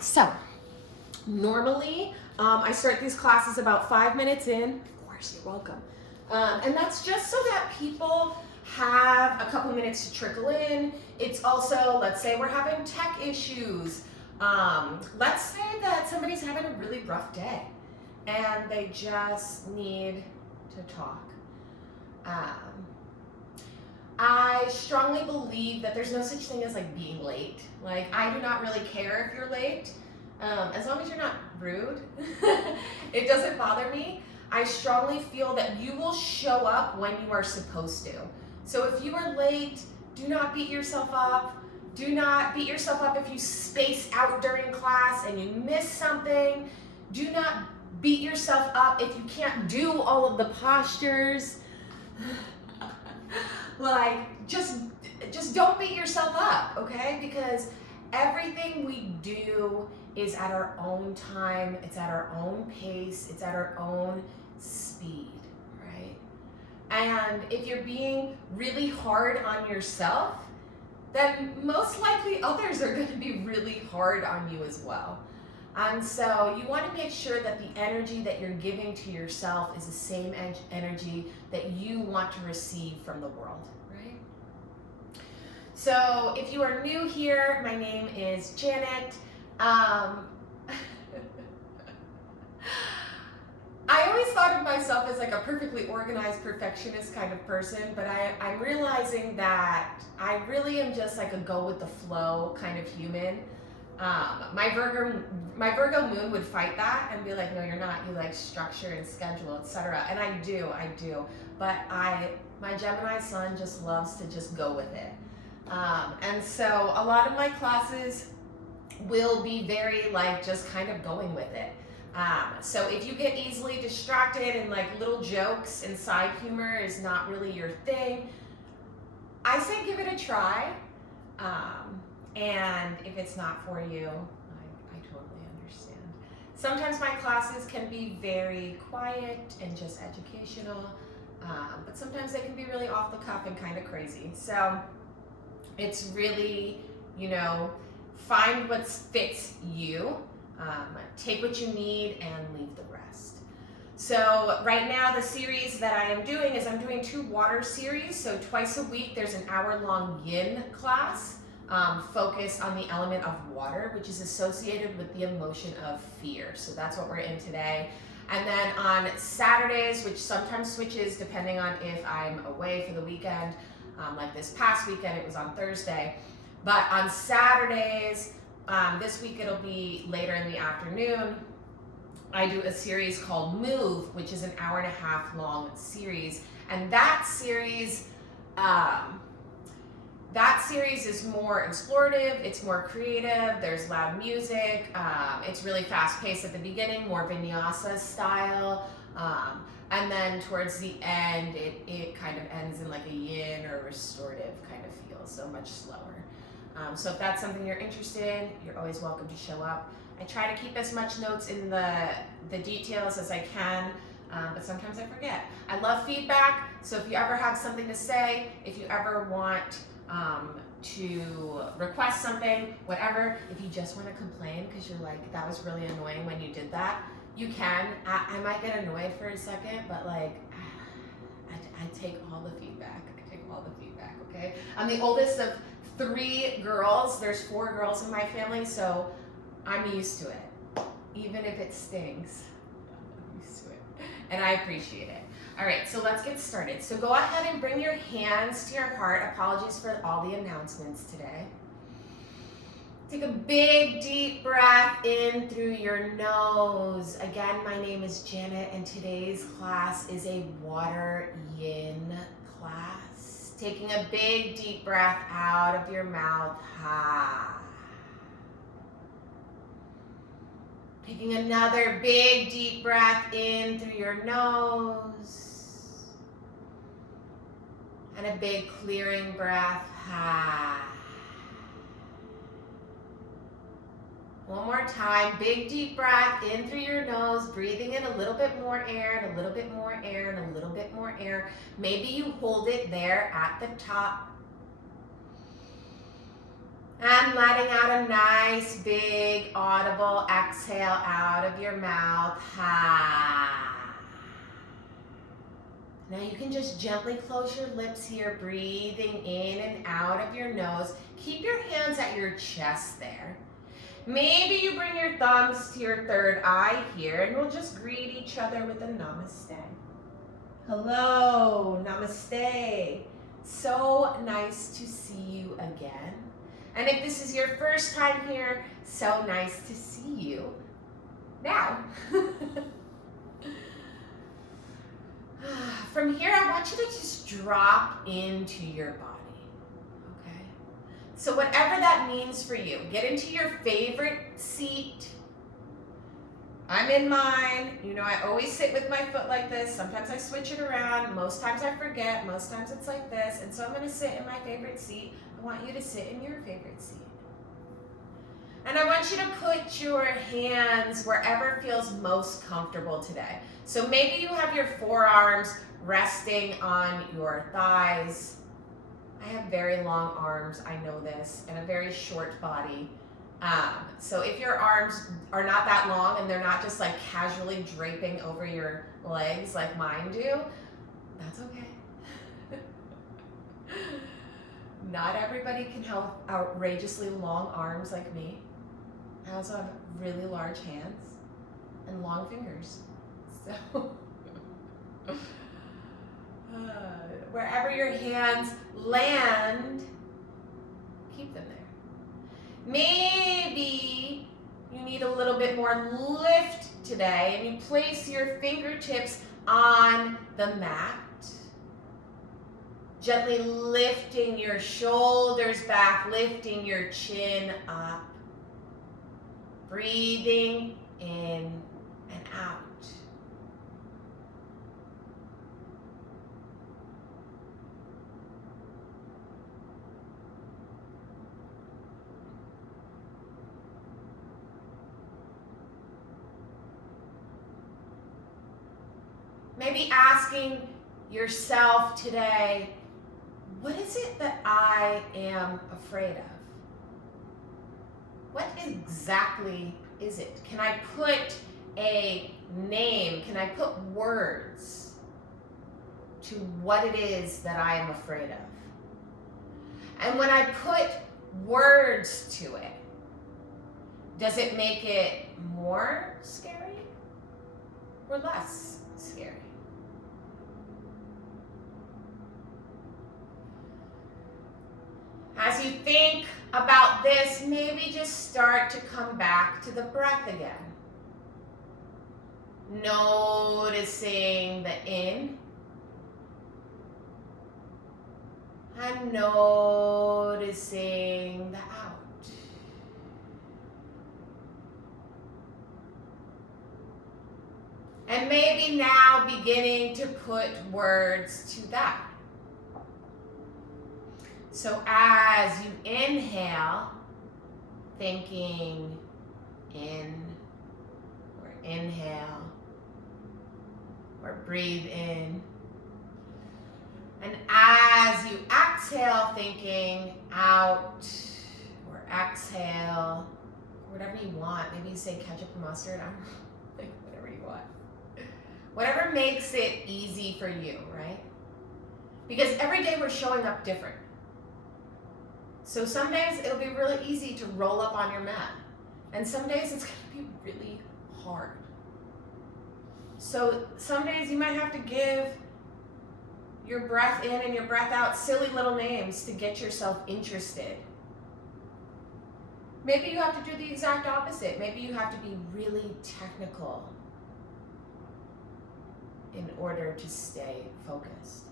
So normally I start these classes about 5 minutes in. Of course, you're welcome. And that's just so that people have a couple minutes to trickle in. It's also, let's say we're having tech issues. Let's say that somebody's having a really rough day and they just need to talk. I strongly believe that there's no such thing as like being late. Like, I do not really care if you're late, as long as you're not rude. It doesn't bother me. I strongly feel that you will show up when you are supposed to. So if you are late, do not beat yourself up. Do not beat yourself up if you space out during class and you miss something. Do not beat yourself up if you can't do all of the postures. Like, just don't beat yourself up, okay? Because everything we do is at our own time, it's at our own pace, it's at our own speed, right? And if you're being really hard on yourself, then most likely others are going to be really hard on you as well. And so you want to make sure that the energy that you're giving to yourself is the same energy that you want to receive from the world, right? So if you are new here, my name is Janet. I always thought of myself as like a perfectly organized perfectionist kind of person, but I'm realizing that I really am just like a go with the flow kind of human. My Virgo moon would fight that and be like, no, you're not. You like structure and schedule, etc. And I do. But my Gemini sun just loves to just go with it. And so a lot of my classes will be very like just kind of going with it. So if you get easily distracted and like little jokes and side humor is not really your thing, I say give it a try. And if it's not for you, I totally understand. Sometimes my classes can be very quiet and just educational, but sometimes they can be really off the cuff and kind of crazy. So it's really, find what fits you, take what you need and leave the rest. So right now the series that I am doing is I'm doing 2 water series. So twice a week there's an hour-long yin class. Focus on the element of water, which is associated with the emotion of fear. So that's what we're in today. And then on Saturdays, which sometimes switches depending on if I'm away for the weekend, like this past weekend, it was on Thursday. But on Saturdays, this week it'll be later in the afternoon, I do a series called Move, which is an hour-and-a-half long series. And that series is more explorative, it's more creative, there's loud music, it's really fast-paced at the beginning, more vinyasa style, and then towards the end, it kind of ends in like a yin or restorative kind of feel, so much slower. So if that's something you're interested in, you're always welcome to show up. I try to keep as much notes in the details as I can, but sometimes I forget. I love feedback, so if you ever have something to say, if you ever want to request something, whatever, if you just want to complain because you're like, that was really annoying when you did that, you can. I might get annoyed for a second, but like, I take all the feedback. Okay? I'm the oldest of 3 girls. There's 4 girls in my family, so I'm used to it. Even if it stings, I'm used to it. And I appreciate it. All right, so let's get started. So go ahead and bring your hands to your heart. Apologies for all the announcements today. Take a big, deep breath in through your nose. Again, my name is Janet, and today's class is a water yin class. Taking a big, deep breath out of your mouth. Ha. Taking another big, deep breath in through your nose. And a big clearing breath. Ha. One more time, big deep breath in through your nose, breathing in a little bit more air and a little bit more air and a little bit more air. Maybe you hold it there at the top. And letting out a nice, big, audible exhale out of your mouth. Now you can just gently close your lips here, breathing in and out of your nose. Keep your hands at your chest there. Maybe you bring your thumbs to your third eye here, and we'll just greet each other with a namaste. Hello, namaste. So nice to see you again. And if this is your first time here, so nice to see you now. From here, I want you to just drop into your body, okay? So whatever that means for you, get into your favorite seat. I'm in mine. You know, I always sit with my foot like this. Sometimes I switch it around. Most times I forget. Most times it's like this. And so I'm going to sit in my favorite seat. I want you to sit in your favorite seat. And I want you to put your hands wherever feels most comfortable today. So maybe you have your forearms resting on your thighs. I have very long arms, I know this, and a very short body. So if your arms are not that long and they're not just like casually draping over your legs like mine do, that's okay. Not everybody can have outrageously long arms like me. I also have really large hands and long fingers. So wherever your hands land, keep them there. Maybe you need a little bit more lift today, and you place your fingertips on the mat. Gently lifting your shoulders back, lifting your chin up. Breathing in and out. Maybe asking yourself today, what is it that I am afraid of? What exactly is it? Can I put a name? Can I put words to what it is that I am afraid of? And when I put words to it, does it make it more scary or less scary? As you think about this, maybe just start to come back to the breath again. Noticing the in and noticing the out. And maybe now beginning to put words to that. So as you inhale, thinking in or inhale or breathe in. And as you exhale, thinking out or exhale, whatever you want. Maybe you say ketchup or mustard. I don't know, like whatever you want. Whatever makes it easy for you, right? Because every day we're showing up different. So some days it'll be really easy to roll up on your mat. And some days it's going to be really hard. So some days you might have to give your breath in and your breath out silly little names to get yourself interested. Maybe you have to do the exact opposite. Maybe you have to be really technical in order to stay focused.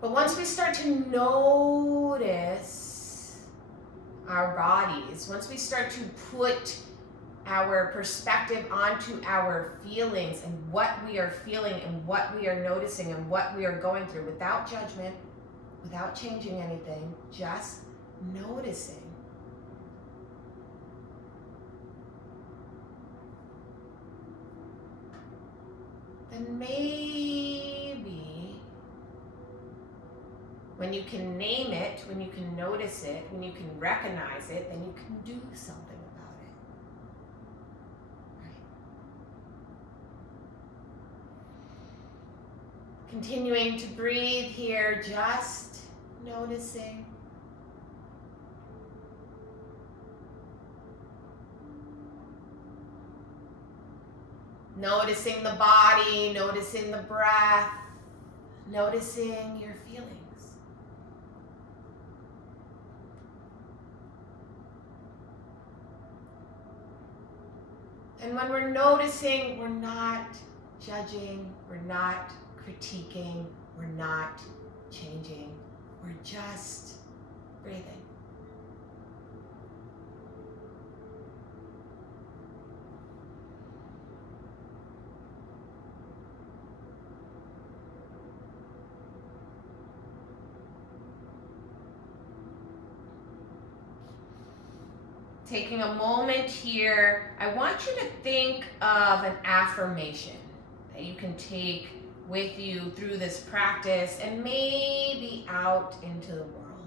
But once we start to notice our bodies, once we start to put our perspective onto our feelings and what we are feeling and what we are noticing and what we are going through without judgment, without changing anything, just noticing. Then maybe When you can name it, when you can notice it, when you can recognize it, then you can do something about it. Right? Continuing to breathe here, just noticing. Noticing the body, noticing the breath, noticing your feelings. And when we're noticing, we're not judging, we're not critiquing, we're not changing, we're just breathing. Taking a moment here, I want you to think of an affirmation that you can take with you through this practice and maybe out into the world.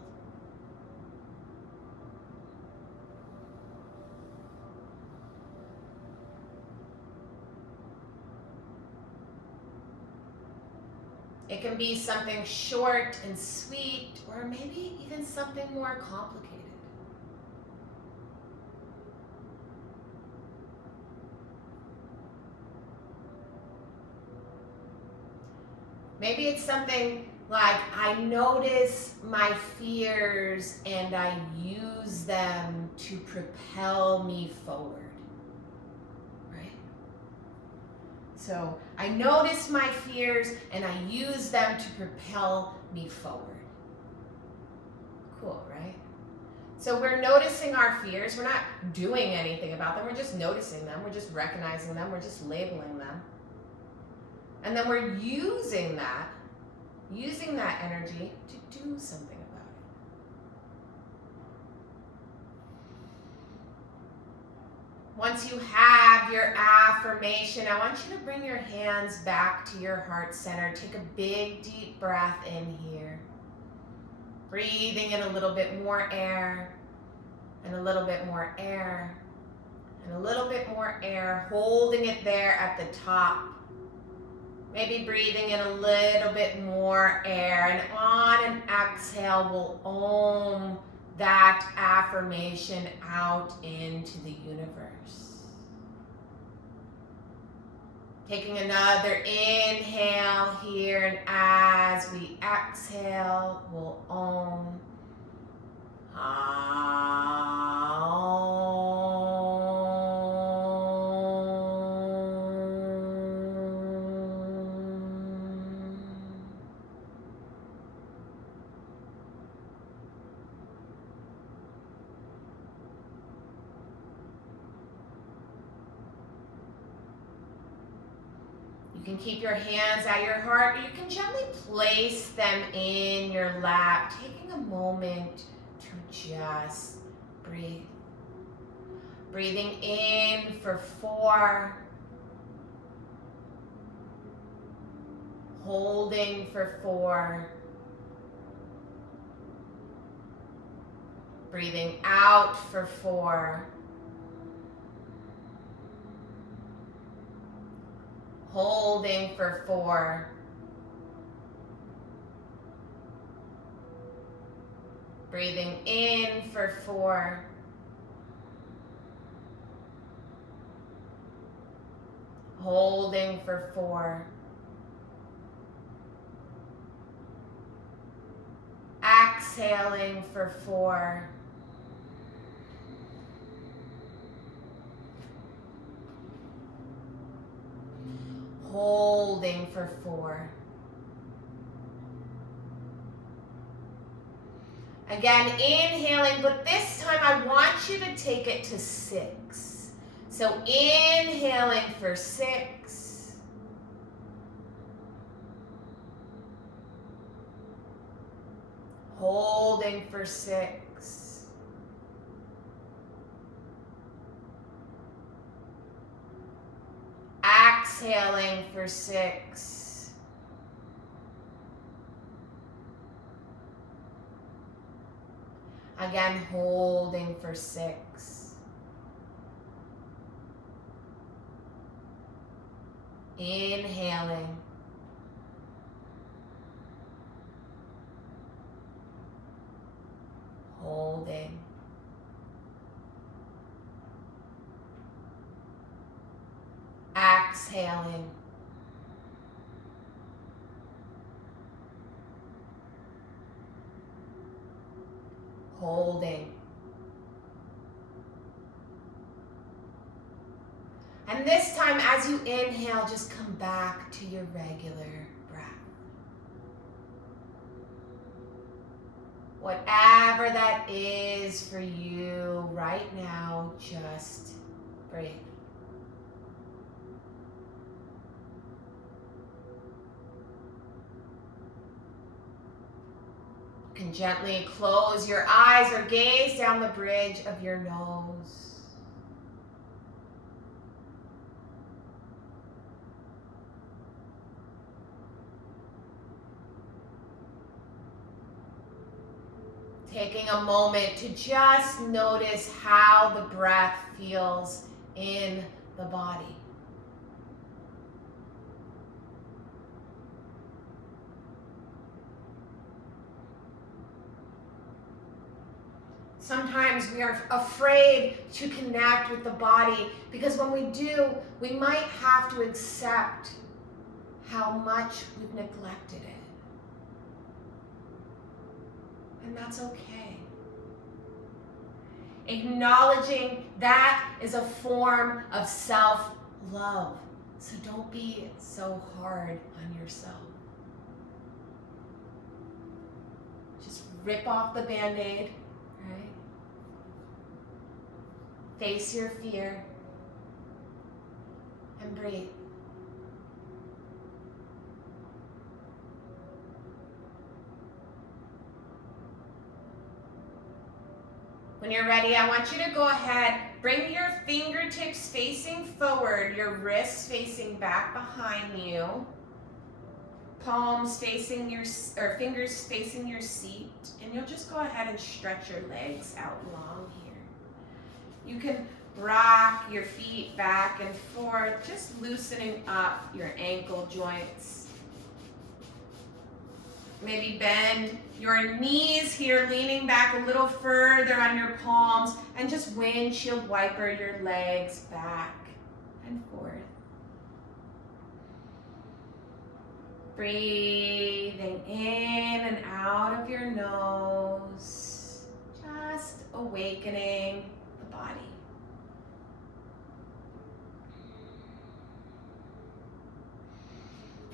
It can be something short and sweet, or maybe even something more complicated. Maybe it's something like, I notice my fears and I use them to propel me forward, right? So I notice my fears and I use them to propel me forward. Cool, right? So we're noticing our fears. We're not doing anything about them. We're just noticing them. We're just recognizing them. We're just labeling them. And then we're using that energy to do something about it. Once you have your affirmation, I want you to bring your hands back to your heart center. Take a big, deep breath in here. Breathing in a little bit more air, and a little bit more air, and a little bit more air, holding it there at the top. Maybe breathing in a little bit more air, and on an exhale, we'll om that affirmation out into the universe. Taking another inhale here, and as we exhale, we'll om. You can keep your hands at your heart, or you can gently place them in your lap, taking a moment to just breathe. Breathing in for 4. Holding for 4. Breathing out for 4. Holding for 4. Breathing in for 4. Holding for 4. Exhaling for 4. Holding for 4. Again, inhaling, but this time I want you to take it to 6. So inhaling for 6. Holding for 6. Exhaling for 6. Exhaling for 6. Again, holding for 6. Inhaling. Holding. Exhaling. Holding. And this time, as you inhale, just come back to your regular breath. Whatever that is for you right now, just breathe. You can gently close your eyes or gaze down the bridge of your nose. Taking a moment to just notice how the breath feels in the body. Sometimes we are afraid to connect with the body because when we do, we might have to accept how much we've neglected it. And that's okay. Acknowledging that is a form of self-love. So don't be so hard on yourself. Just rip off the Band-Aid, right? Face your fear and breathe. When you're ready, I want you to go ahead, bring your fingertips facing forward, your wrists facing back behind you, palms facing your, or fingers facing your seat, and you'll just go ahead and stretch your legs out long here. You can rock your feet back and forth, just loosening up your ankle joints. Maybe bend your knees here, leaning back a little further on your palms, and just windshield wiper your legs back and forth. Breathing in and out of your nose, just awakening the body.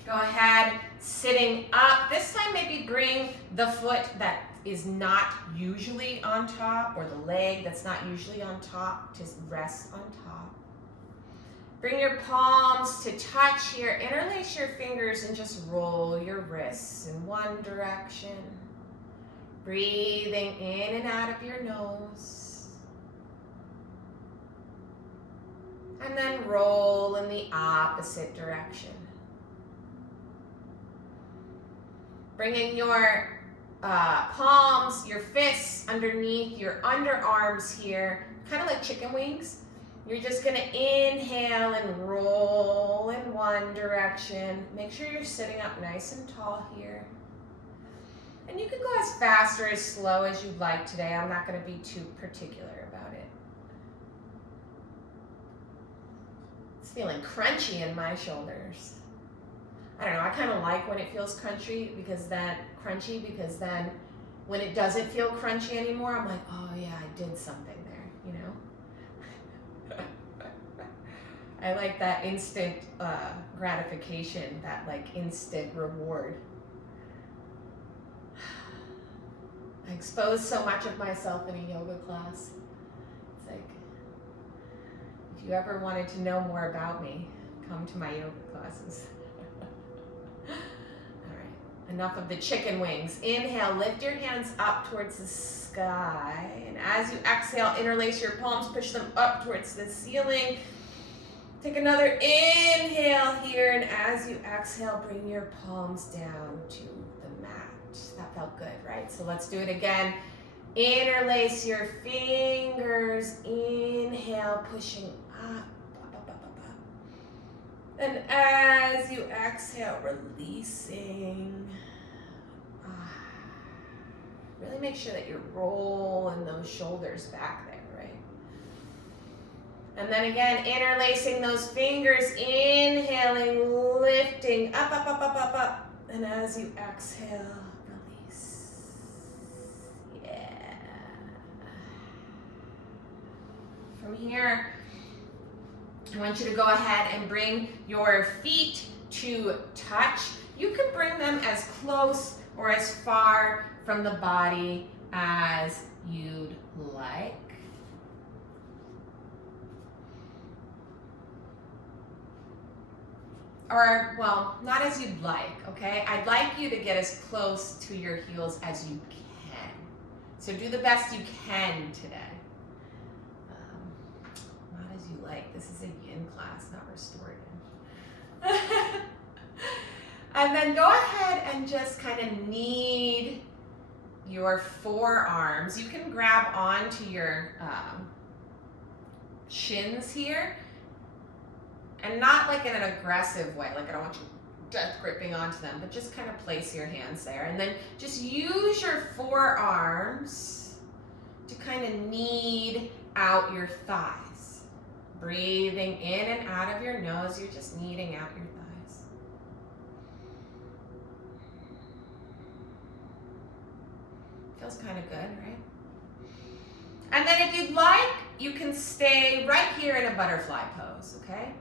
Go ahead, sitting up. This time maybe bring the foot that is not usually on top, or the leg that's not usually on top, just rest on top. Bring your palms to touch here. Interlace your fingers and just roll your wrists in one direction. Breathing in and out of your nose. And then roll in the opposite direction. Bringing your palms, your fists underneath your underarms here, kind of like chicken wings. You're just gonna inhale and roll in one direction. Make sure you're sitting up nice and tall here. And you can go as fast or as slow as you'd like today. I'm not gonna be too particular about it. It's feeling crunchy in my shoulders. I don't know, I kind of like when it feels crunchy because then when it doesn't feel crunchy anymore, I'm like, oh yeah, I did something there, you know? I like that instant gratification, that like instant reward. I expose so much of myself in a yoga class. It's like, if you ever wanted to know more about me, come to my yoga classes. Enough of the chicken wings. Inhale, lift your hands up towards the sky. And as you exhale, interlace your palms, push them up towards the ceiling. Take another inhale here, and as you exhale, bring your palms down to the mat. That felt good, right? So let's do it again. Interlace your fingers. Inhale, pushing up, up, up, up, up, up. And as you exhale, releasing. Really make sure that you're rolling those shoulders back there, right? And then again, interlacing those fingers, inhaling, lifting, up, up, up, up, up, up. And as you exhale, release. Yeah. From here, I want you to go ahead and bring your feet to touch. You can bring them as close or as far from the body as you'd like. Or, well, not as you'd like, okay? I'd like you to get as close to your heels as you can. So do the best you can today. Not as you like. This is a yin class, not restorative. And then go ahead and just kind of knead your forearms. You can grab onto your shins here, and not like in an aggressive way, like I don't want you death gripping onto them, but just kind of place your hands there. And then just use your forearms to kind of knead out your thighs. Breathing in and out of your nose, you're just kneading out your thighs. Feels kind of good, right? And then if you'd like, you can stay right here in a butterfly pose, okay?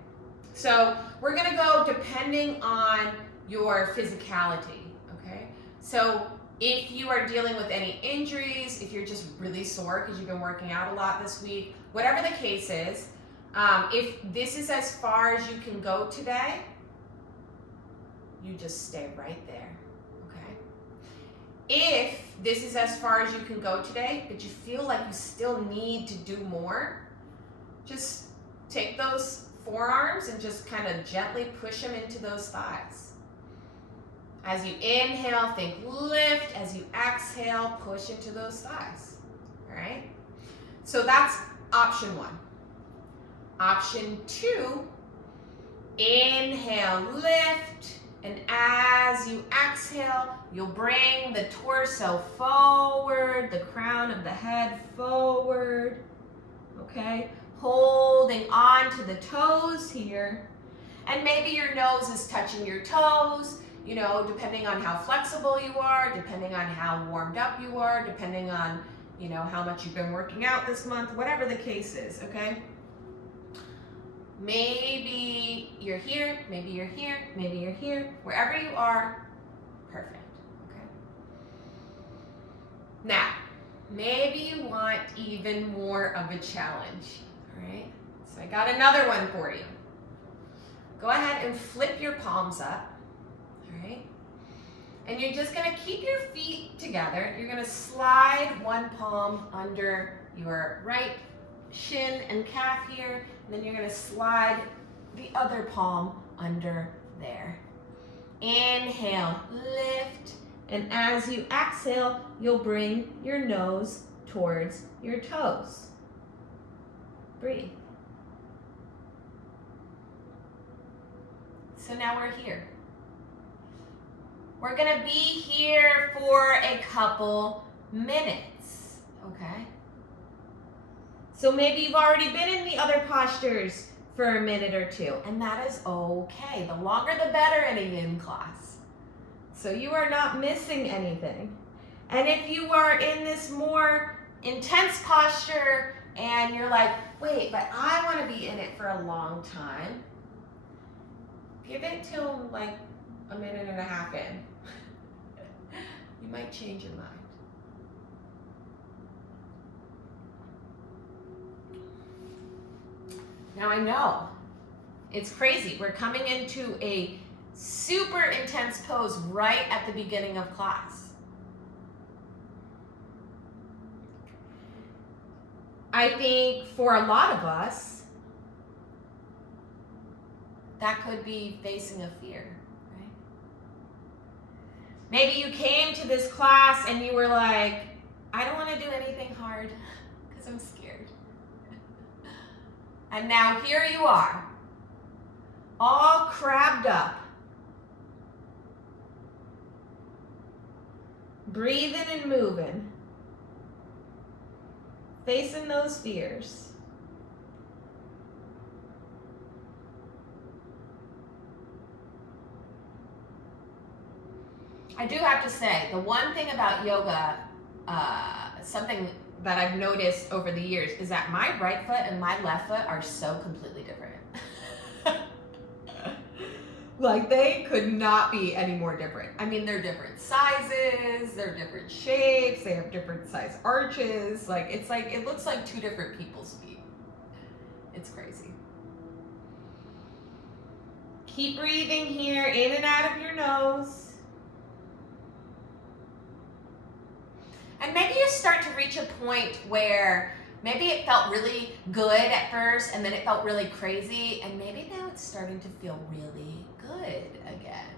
So we're gonna go depending on your physicality, okay? So if you are dealing with any injuries, if you're just really sore because you've been working out a lot this week, whatever the case is, if this is as far as you can go today, you just stay right there, okay? If this is as far as you can go today, but you feel like you still need to do more, just take those forearms and just kind of gently push them into those thighs. As you inhale, think lift. As you exhale, push into those thighs. All right? So that's option one. Option two, inhale, lift. And as you exhale, you'll bring the torso forward, the crown of the head forward. Okay? Holding on to the toes here. And maybe your nose is touching your toes, you know, depending on how flexible you are, depending on how warmed up you are, depending on, you know, how much you've been working out this month, whatever the case is, okay? Maybe you're here, maybe you're here, maybe you're here. Wherever you are, perfect, okay? Now, maybe you want even more of a challenge. All right, so I got another one for you. Go ahead and flip your palms up, all right? And you're just gonna keep your feet together. You're gonna slide one palm under your right shin and calf here, and then you're gonna slide the other palm under there. Inhale, lift, and as you exhale, you'll bring your nose towards your toes. Breathe. So now we're here. We're gonna be here for a couple minutes, okay? So maybe you've already been in the other postures for a minute or two, and that is okay. The longer the better in a yin class. So you are not missing anything. And if you are in this more intense posture and you're like, wait, but I want to be in it for a long time, give it till like a minute and a half in. You might change your mind. Now I know, it's crazy. We're coming into a super intense pose right at the beginning of class. I think for a lot of us, that could be facing a fear, right? Maybe you came to this class and you were like, I don't want to do anything hard because I'm scared. And now here you are, all crabbed up, breathing and moving, facing those fears. I do have to say, the one thing about yoga, something that I've noticed over the years is that my right foot and my left foot are so completely different. Like they could not be any more different. I mean, they're different sizes, they're different shapes, they have different size arches. It looks like two different people's feet. It's crazy. Keep breathing here, in and out of your nose. And maybe you start to reach a point where maybe it felt really good at first and then it felt really crazy, and maybe now it's starting to feel really good again.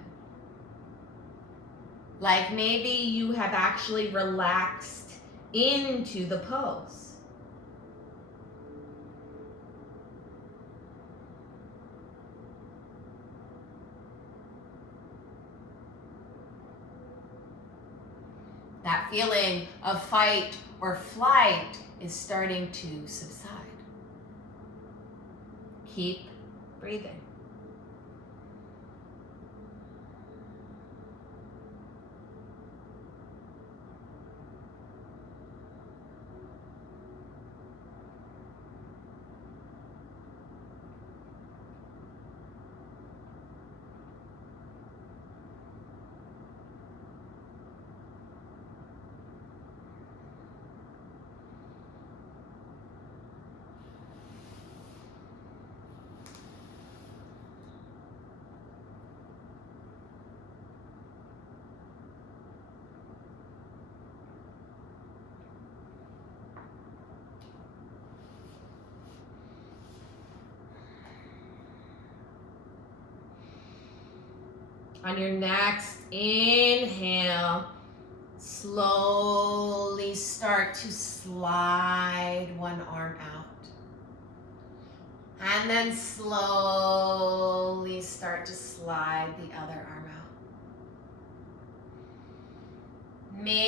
Like maybe you have actually relaxed into the pose. That feeling of fight or flight is starting to subside. Keep breathing. On your next inhale, slowly start to slide one arm out. And then slowly start to slide the other arm out. Maybe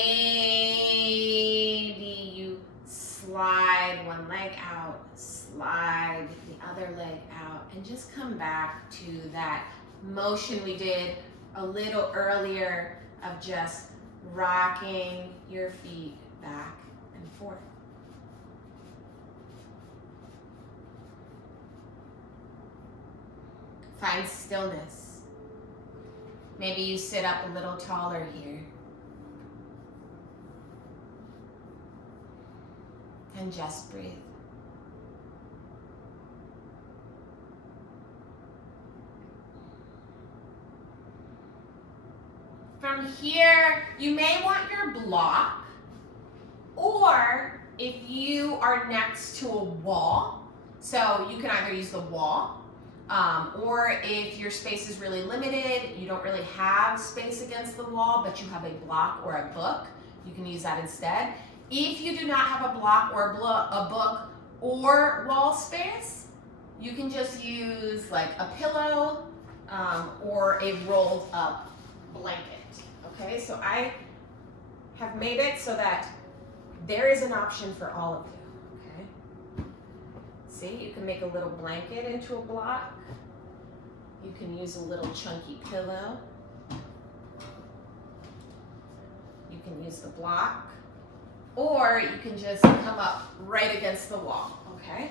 you slide one leg out, slide the other leg out, and just come back to that motion we did a little earlier of just rocking your feet back and forth. Find stillness. Maybe you sit up a little taller here. And just breathe. From here, you may want your block, or if you are next to a wall, so you can either use the wall, or if your space is really limited, you don't really have space against the wall, but you have a block or a book, you can use that instead. If you do not have a block or a book or wall space, you can just use like a pillow or a rolled up blanket. Okay, so I have made it so that there is an option for all of you. Okay, see, you can make a little blanket into a block. You can use a little chunky pillow. You can use the block, or you can just come up right against the wall. Okay,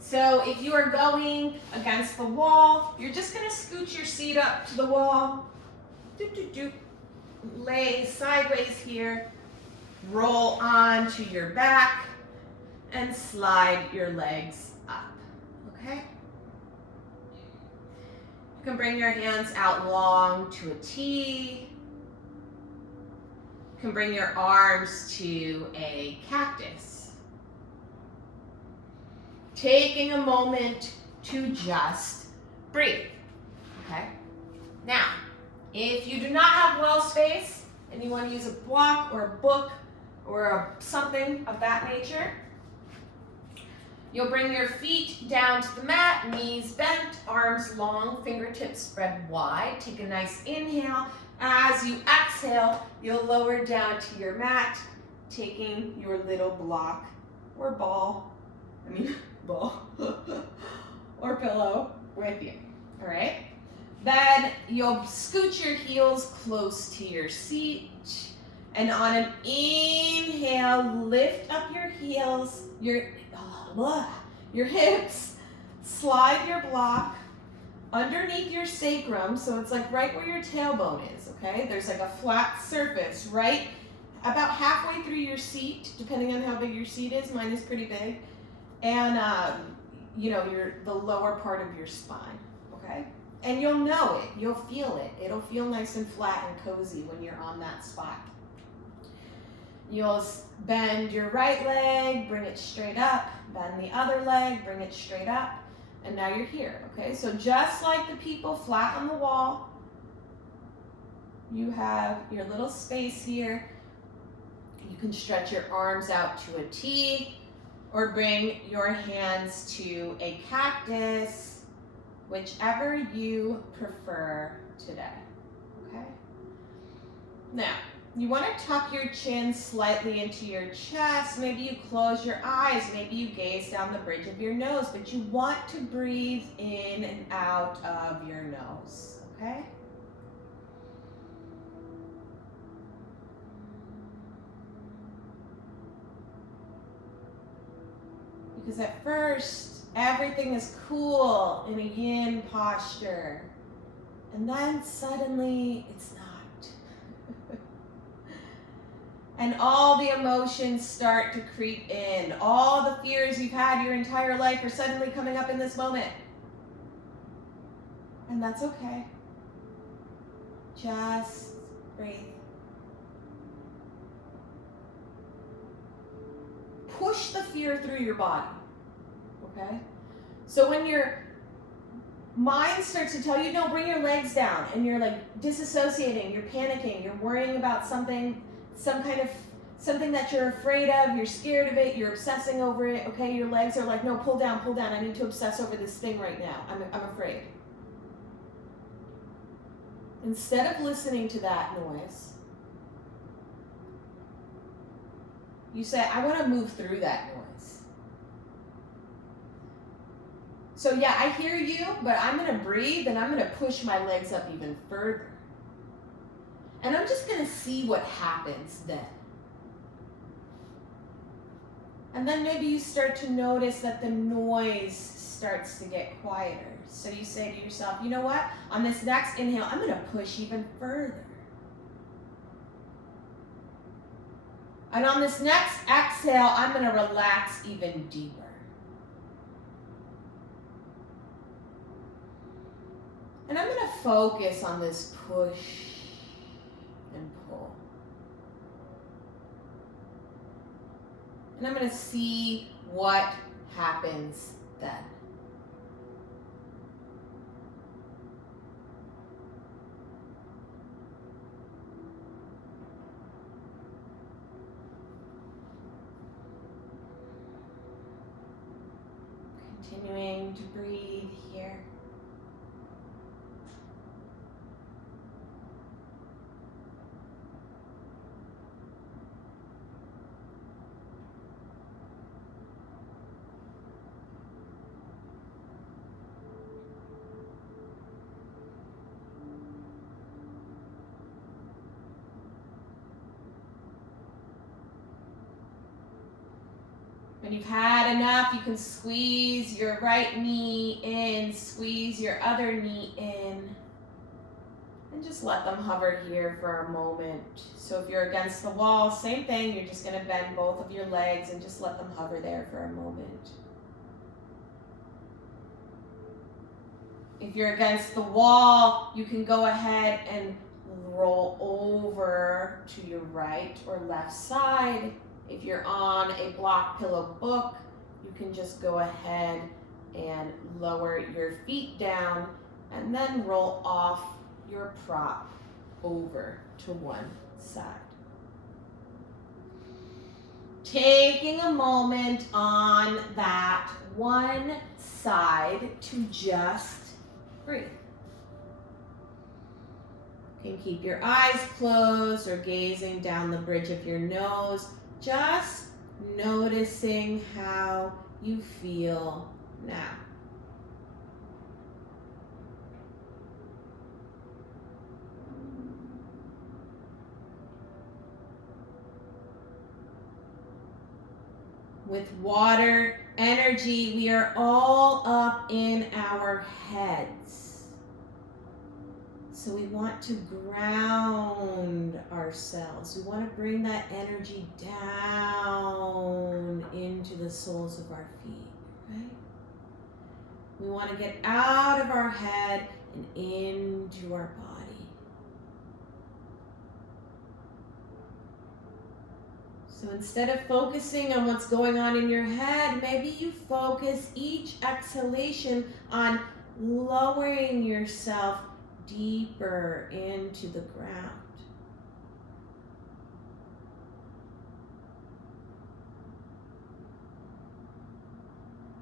so if you are going against the wall, you're just going to scooch your seat up to the wall. Lay sideways here, roll onto your back, and slide your legs up, okay? You can bring your hands out long to a T. You can bring your arms to a cactus. Taking a moment to just breathe, okay? Now, if you do not have wall space and you want to use a block or a book, or something of that nature. You'll bring your feet down to the mat, knees bent, arms long, fingertips spread wide. Take a nice inhale. As you exhale, you'll lower down to your mat, taking your little block or ball, or pillow with you, all right? Then you'll scoot your heels close to your seat, and on an inhale, lift up your heels, your hips, slide your block underneath your sacrum, so it's like right where your tailbone is, okay? There's like a flat surface right about halfway through your seat, depending on how big your seat is. Mine is pretty big. And, the lower part of your spine, okay? And you'll know it. You'll feel it. It'll feel nice and flat and cozy when you're on that spot. You'll bend your right leg, bring it straight up. Bend the other leg, bring it straight up. And now you're here, okay? So just like the people flat on the wall, you have your little space here. You can stretch your arms out to a T or bring your hands to a cactus, whichever you prefer today, okay? Now, you want to tuck your chin slightly into your chest. Maybe you close your eyes. Maybe you gaze down the bridge of your nose, but you want to breathe in and out of your nose, okay? Because at first, everything is cool in a yin posture, and then suddenly it's not. And all the emotions start to creep in. All the fears you've had your entire life are suddenly coming up in this moment. And that's okay. Just breathe. Push the fear through your body, okay? So when your mind starts to tell you, no, bring your legs down, and you're like disassociating, you're panicking, you're worrying about something that you're afraid of, you're scared of it, you're obsessing over it, okay? Your legs are like, no, pull down, I need to obsess over this thing right now. I'm afraid. Instead of listening to that noise, you say, I want to move through that noise. So yeah, I hear you, but I'm going to breathe and I'm going to push my legs up even further. And I'm just going to see what happens then. And then maybe you start to notice that the noise starts to get quieter. So you say to yourself, you know what? On this next inhale, I'm going to push even further. And on this next exhale, I'm going to relax even deeper. And I'm going to focus on this push and pull. And I'm going to see what happens then. Continuing to breathe here. When you've had enough, you can squeeze your right knee in, squeeze your other knee in, and just let them hover here for a moment. So if you're against the wall, same thing, you're just going to bend both of your legs and just let them hover there for a moment. If you're against the wall, you can go ahead and roll over to your right or left side. If you're on a block pillow book, you can just go ahead and lower your feet down and then roll off your prop over to one side. Taking a moment on that one side to just breathe. You can keep your eyes closed or gazing down the bridge of your nose, just noticing how you feel now. With water energy, we are all up in our heads. So we want to ground ourselves. We want to bring that energy down into the soles of our feet, right? We want to get out of our head and into our body. So instead of focusing on what's going on in your head, maybe you focus each exhalation on lowering yourself deeper into the ground.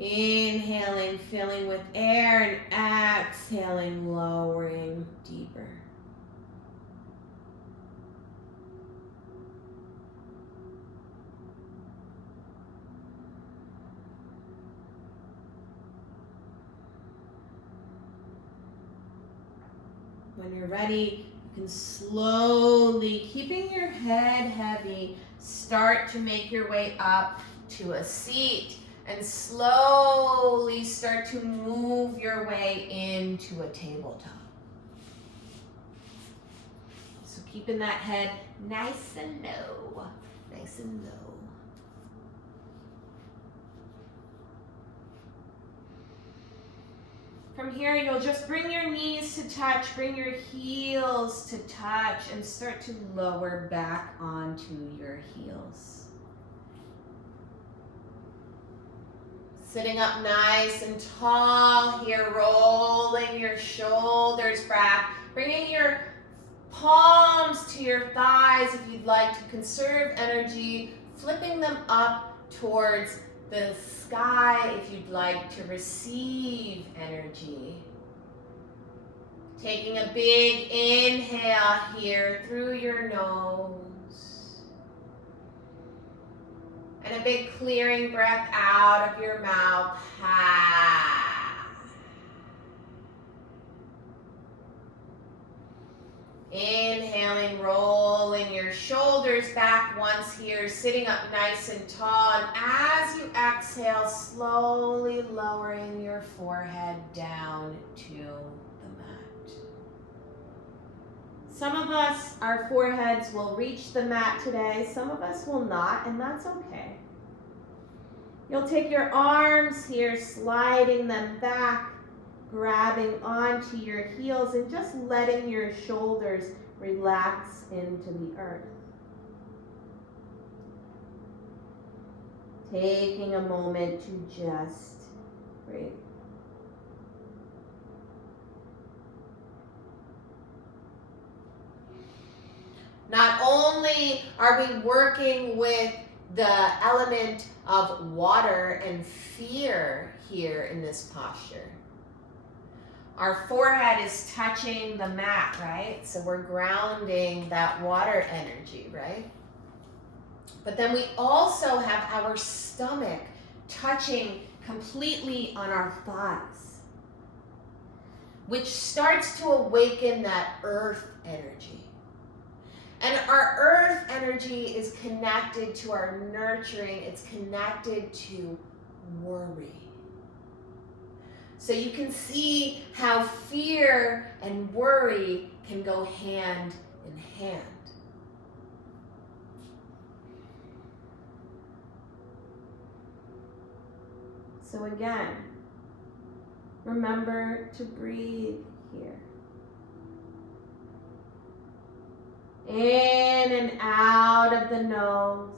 Inhaling, filling with air, and exhaling, lowering deeper. When you're ready, you can slowly, keeping your head heavy, start to make your way up to a seat and slowly start to move your way into a tabletop. So keeping that head nice and low, nice and low. From here, you'll just bring your knees to touch, bring your heels to touch, and start to lower back onto your heels. Sitting up nice and tall here, rolling your shoulders back, bringing your palms to your thighs if you'd like to conserve energy, flipping them up towards the sky if you'd like to receive energy. Taking a big inhale here through your nose. And a big clearing breath out of your mouth. Inhaling, rolling your shoulders back once here, sitting up nice and tall. And as you exhale, slowly lowering your forehead down to the mat. Some of us, our foreheads will reach the mat today. Some of us will not, and that's okay. You'll take your arms here, sliding them back, grabbing onto your heels and just letting your shoulders relax into the earth. Taking a moment to just breathe. Not only are we working with the element of water and fear here in this posture, our forehead is touching the mat, right? So we're grounding that water energy, right? But then we also have our stomach touching completely on our thighs, which starts to awaken that earth energy. And our earth energy is connected to our nurturing. It's connected to worry. So you can see how fear and worry can go hand in hand. So again, remember to breathe here. In and out of the nose.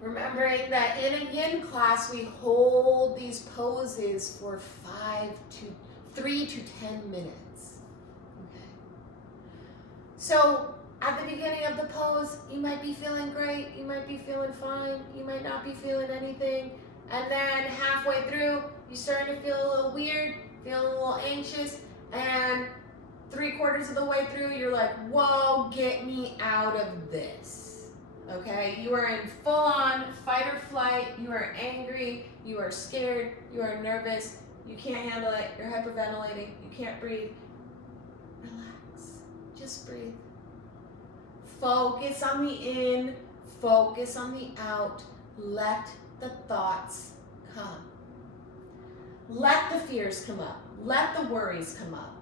Remembering that in a yin class, we hold these poses for 3 to 10 minutes. Okay. So at the beginning of the pose, you might be feeling great, you might be feeling fine, you might not be feeling anything. And then halfway through, you start to feel a little weird, feeling a little anxious, and 3/4 of the way through, you're like, whoa, get me out of this. Okay, you are in full-on fight or flight, you are angry, you are scared, you are nervous, you can't handle it, you're hyperventilating, you can't breathe. Relax, just breathe. Focus on the in, focus on the out, let the thoughts come. Let the fears come up, let the worries come up.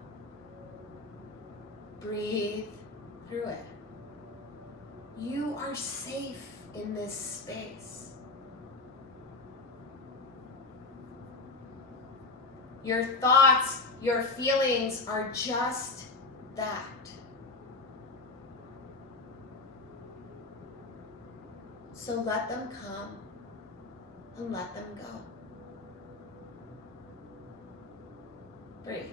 Breathe through it. You are safe in this space. Your thoughts, your feelings are just that. So let them come and let them go. Breathe.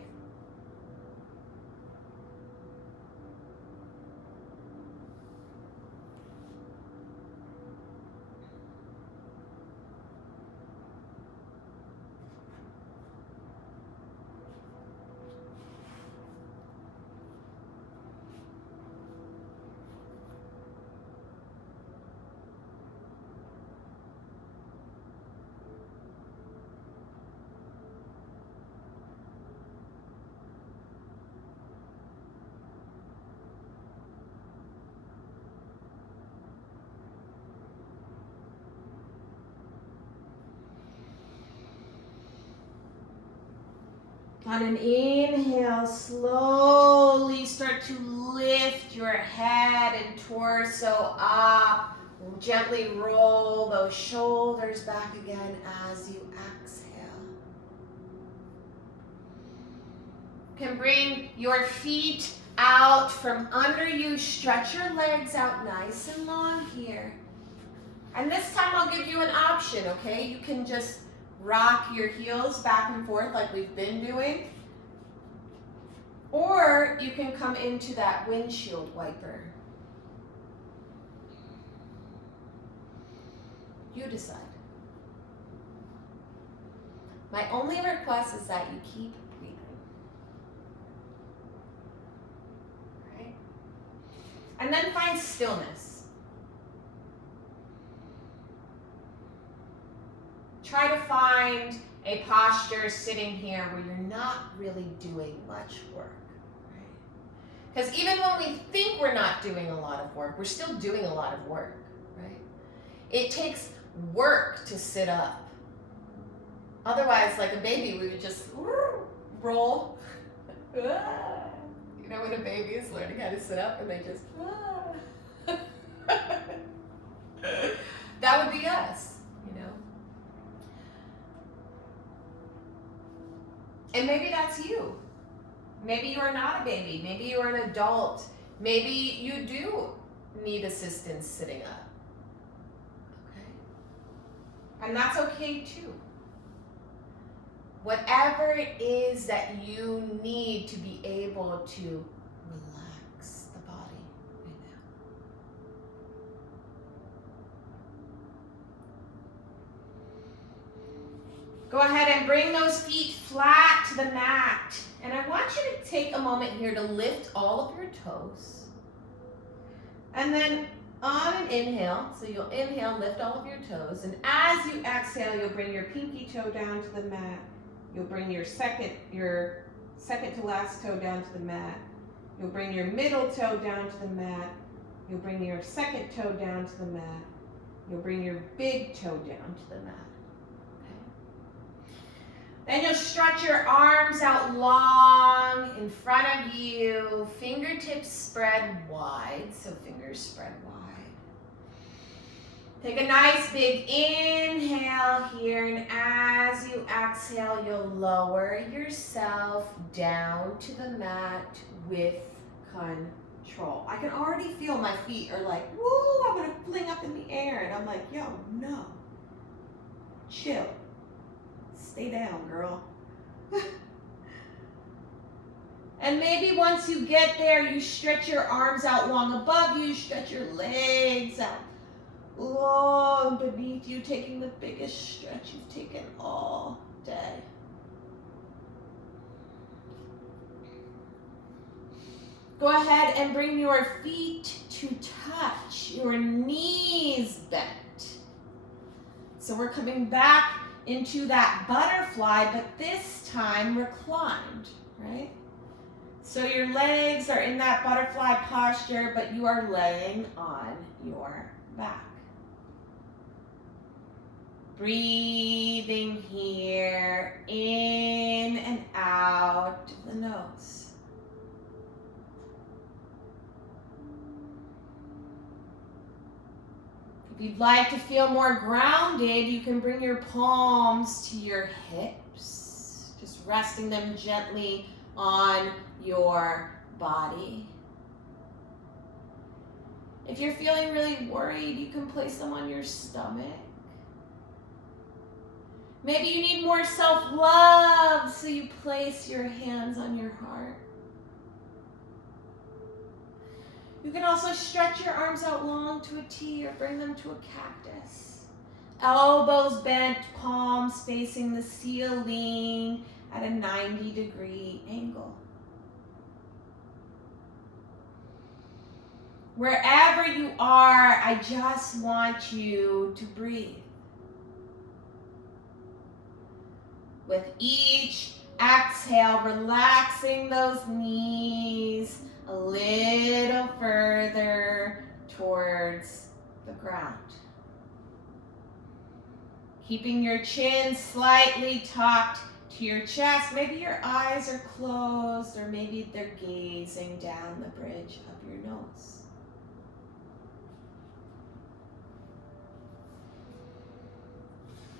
On an inhale, slowly start to lift your head and torso up. Gently roll those shoulders back again as you exhale. You can bring your feet out from under you. Stretch your legs out nice and long here. And this time I'll give you an option, okay? You can just rock your heels back and forth like we've been doing. Or you can come into that windshield wiper. You decide. My only request is that you keep breathing. Right? And then find stillness. Try to find a posture sitting here where you're not really doing much work. Because even when we think we're not doing a lot of work, we're still doing a lot of work, right? It takes work to sit up. Otherwise, like a baby, we would just roll. You know when a baby is learning how to sit up and they just, that would be us, you know? And maybe that's you. Maybe you are not a baby. Maybe you are an adult. Maybe you do need assistance sitting up. Okay? And that's okay too. Whatever it is that you need to be able to relax the body right now. Go ahead and bring those feet flat to the mat. And I want you to take a moment here to lift all of your toes. And then on an inhale, so you'll inhale, lift all of your toes. And as you exhale, you'll bring your pinky toe down to the mat. You'll bring your second to last toe down to the mat. You'll bring your middle toe down to the mat. You'll bring your second toe down to the mat. You'll bring your big toe down to the mat. Then you'll stretch your arms out long in front of you. Fingertips spread wide, so fingers spread wide. Take a nice big inhale here, and as you exhale, you'll lower yourself down to the mat with control. I can already feel my feet are like, woo, I'm going to fling up in the air. And I'm like, yo, no. Chill. Stay down, girl. And maybe once you get there, you stretch your arms out long above you, stretch your legs out long beneath you, taking the biggest stretch you've taken all day. Go ahead and bring your feet to touch, your knees bent. So we're coming back into that butterfly, but this time reclined, right? So your legs are in that butterfly posture, but you are laying on your back. Breathing here, in and out of the nose. If you'd like to feel more grounded, you can bring your palms to your hips, just resting them gently on your body. If you're feeling really worried, you can place them on your stomach. Maybe you need more self-love, so you place your hands on your heart. You can also stretch your arms out long to a T or bring them to a cactus. Elbows bent, palms facing the ceiling at a 90-degree angle. Wherever you are, I just want you to breathe. With each exhale, relaxing those knees a little further towards the ground. Keeping your chin slightly tucked to your chest. Maybe your eyes are closed, or maybe they're gazing down the bridge of your nose.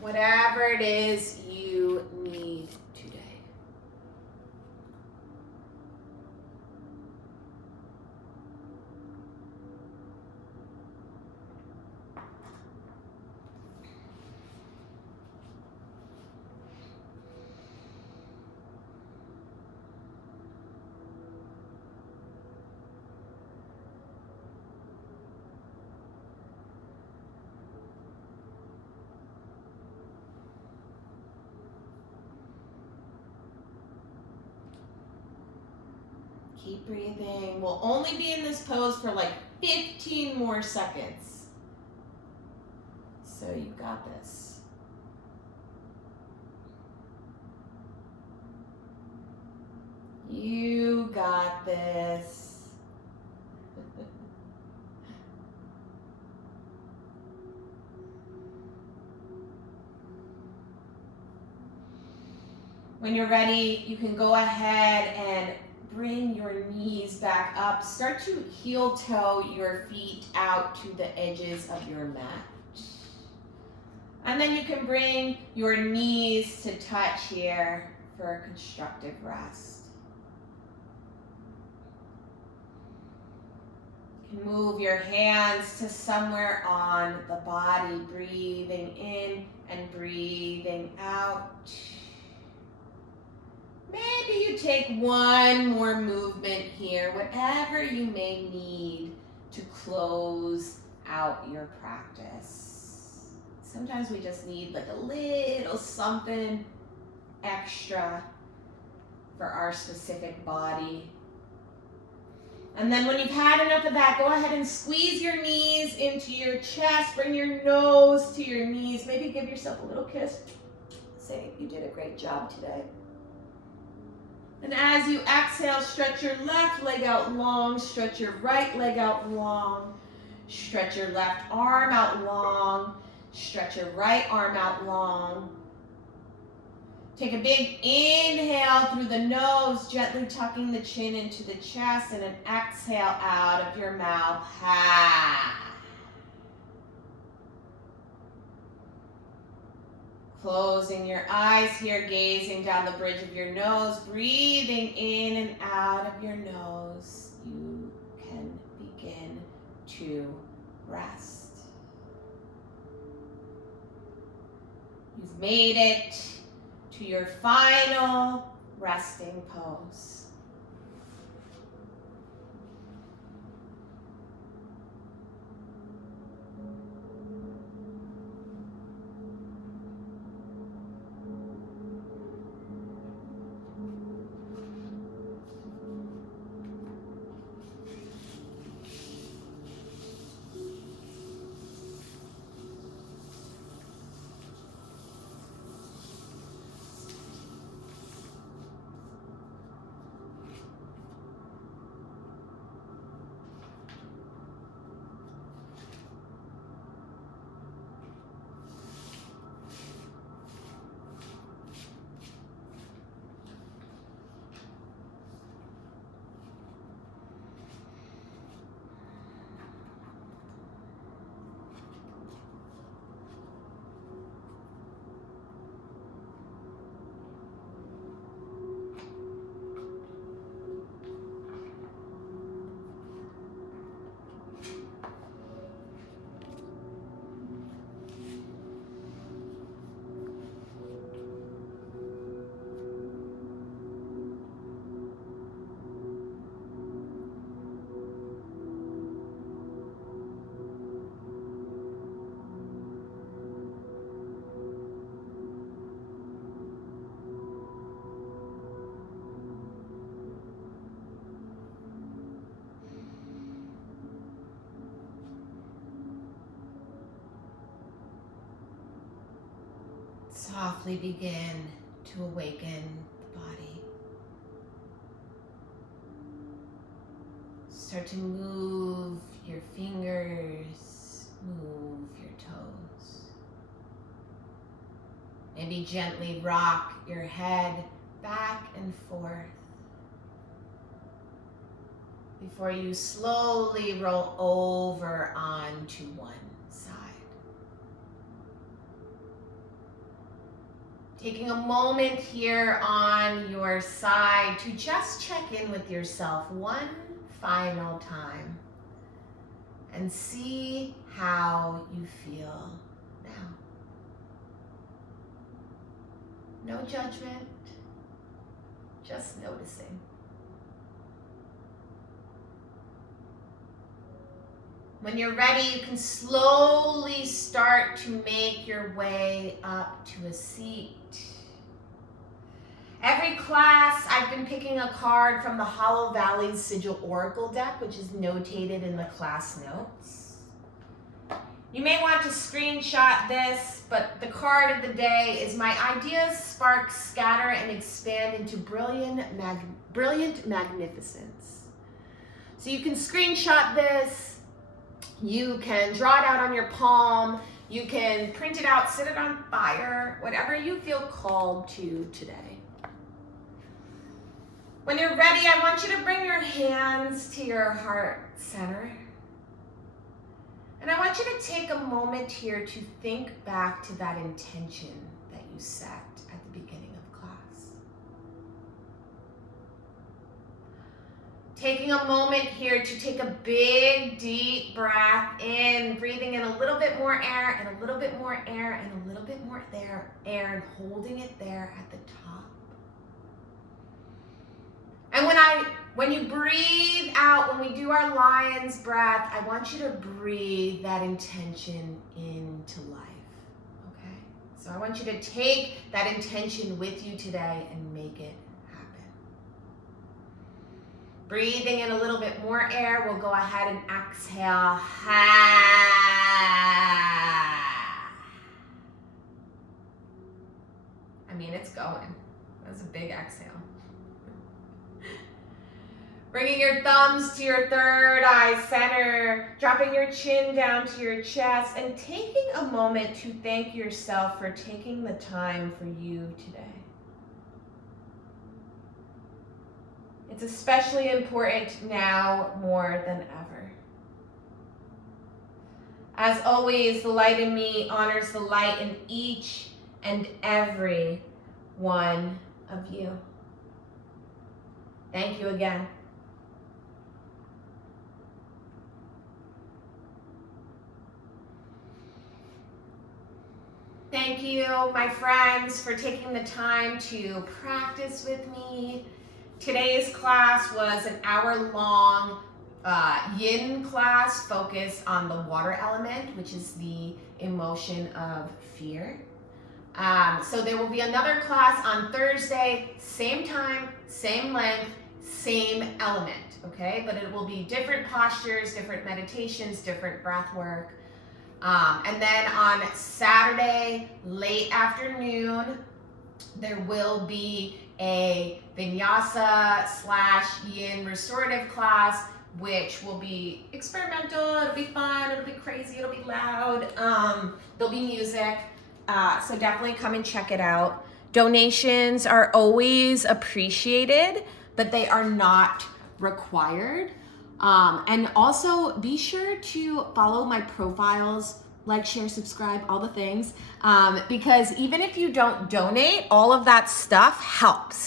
Whatever it is you need today. Keep breathing. We'll only be in this pose for like 15 more seconds. So you got this. You got this. When you're ready, you can go ahead and bring your knees back up. Start to heel toe your feet out to the edges of your mat. And then you can bring your knees to touch here for a constructive rest. You can move your hands to somewhere on the body, breathing in and breathing out. Maybe you take one more movement here, whatever you may need to close out your practice. Sometimes we just need like a little something extra for our specific body. And then when you've had enough of that, go ahead and squeeze your knees into your chest, bring your nose to your knees, maybe give yourself a little kiss. Say, you did a great job today. And as you exhale, stretch your left leg out long, stretch your right leg out long, stretch your left arm out long, stretch your right arm out long. Take a big inhale through the nose, gently tucking the chin into the chest, and an exhale out of your mouth. Ha. Closing your eyes here, gazing down the bridge of your nose, breathing in and out of your nose. You can begin to rest. You've made it to your final resting pose. Softly begin to awaken the body. Start to move your fingers, move your toes. Maybe gently rock your head back and forth before you slowly roll over onto one side. Taking a moment here on your side to just check in with yourself one final time and see how you feel now. No judgment, just noticing. When you're ready, you can slowly start to make your way up to a seat. Every class, I've been picking a card from the Hollow Valley's Sigil Oracle deck, which is notated in the class notes. You may want to screenshot this, but the card of the day is my ideas spark, scatter, and expand into brilliant magnificence. So you can screenshot this. You can draw it out on your palm. You can print it out, sit it on fire, whatever you feel called to today. When you're ready, I want you to bring your hands to your heart center. And I want you to take a moment here to think back to that intention that you set at the beginning of class. Taking a moment here to take a big, deep breath in, breathing in a little bit more air and a little bit more air and a little bit more air and holding it there at the top. And when you breathe out, when we do our lion's breath, I want you to breathe that intention into life, okay? So I want you to take that intention with you today and make it happen. Breathing in a little bit more air, we'll go ahead and exhale. I mean, it's going. That was a big exhale. Bringing your thumbs to your third eye center, dropping your chin down to your chest, and taking a moment to thank yourself for taking the time for you today. It's especially important now more than ever. As always, the light in me honors the light in each and every one of you. Thank you again. Thank you, my friends, for taking the time to practice with me. Today's class was an hour-long yin class focused on the water element, which is the emotion of fear. So there will be another class on Thursday, same time, same length, same element, okay? But it will be different postures, different meditations, different breath work. And then on Saturday, late afternoon, there will be a vinyasa / yin restorative class, which will be experimental, it'll be fun, it'll be crazy, it'll be loud, there'll be music. So definitely come and check it out. Donations are always appreciated, but they are not required. And also be sure to follow my profiles, like, share, subscribe, all the things, because even if you don't donate, all of that stuff helps.